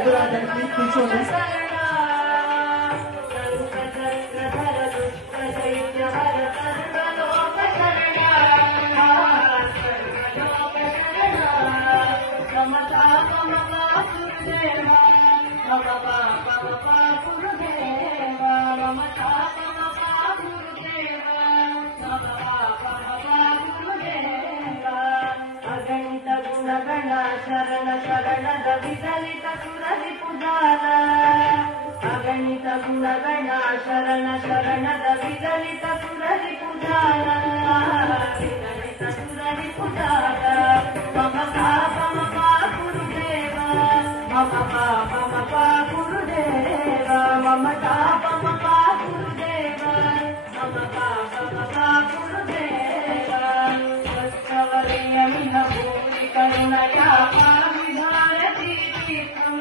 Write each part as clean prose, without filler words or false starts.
ఎదురాడడానికి కూర్చోండి. శరణ శరణద విదలిత సురది పుజాల అగణిత గుణగణ శరణ శరణద విదలిత సురది పుజాల విదలిత సురది పుజాల మమ పాపమ గురుదేవ మమ పాపమ గురుదేవ మమ పాపమ గురుదేవ మమ పాపమ గురుదేవ సత్యవరియమిన భూమి కరుణయా పావిధారతి తీర్థం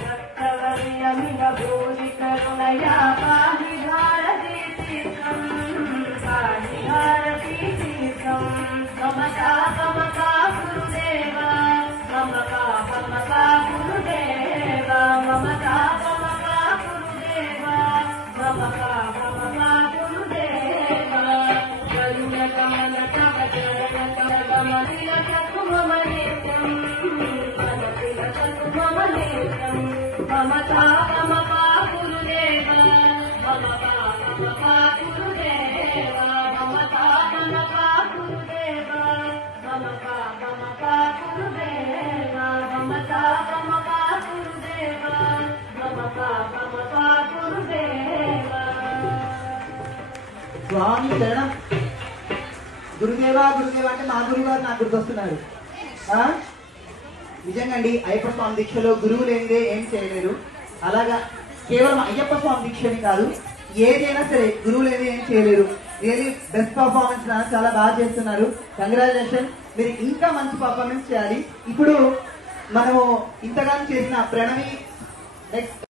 సత్యవరియమిన భూమి కరుణయా పావిధారతి తీర్థం పావిధారతి తీర్థం మమ పాపమ గురుదేవ మమ పాపమ గురుదేవ మమ పాపమ గురుదేవ మమ పాపమ గురుదేవ కరుణ కమల తవ చరణ కమల మమ నిత్యం మమ నిత్యం మమ పాపమ గురుదేవ మమ పాపమ గురుదేవ మమ పాపమ గురుదేవ మమ పాపమ గురుదేవ మమ పాపమ గురుదేవ మమ పాపమ గురుదేవ. స్వామి శరణం. గురుదేవా గురుదేవా అంటే మా గురువు గారు నాకు గుర్తొస్తున్నారు. నిజంగా అండి, అయ్యప్ప స్వామి దీక్షలో గురువు లేనిదే ఏం చేయలేరు. అలాగా కేవలం అయ్యప్ప స్వామి దీక్షని కాదు, ఏదైనా సరే గురువు లేనిదే ఏం చేయలేరు. రియలీ బెస్ట్ పర్ఫార్మెన్స్ చాలా బాగా చేస్తున్నారు. కంగ్రాచులేషన్. మీరు ఇంకా మంచి పర్ఫార్మెన్స్ చేయాలి. ఇప్పుడు మనము ఇంతగానో చేసిన ప్రణవి నెక్స్ట్